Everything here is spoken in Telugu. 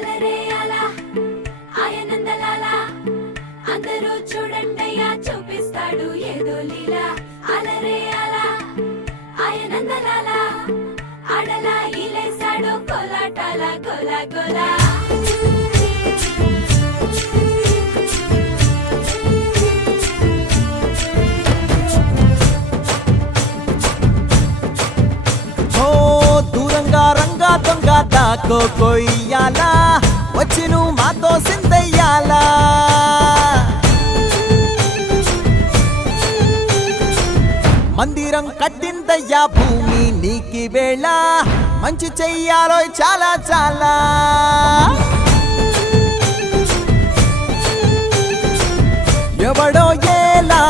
అలరే అలా ఆయనందలాల అందరూ చూడండయ్యా చూపిస్తాడు ఏదో లీలా అలరే అలా ఆయనందలాల ఆడలా ఇలేసాడు కోలాటాల గోలా గోలా రంగా దొంగ దాకో కొయ్యాలా వచ్చి నువ్వు మాతో సిందయ్యాలా మందిరం కట్టిందయ్యా భూమి నీకి వేళ మంచి చెయ్యాలో చాలా చాలా ఎవడో ఏలా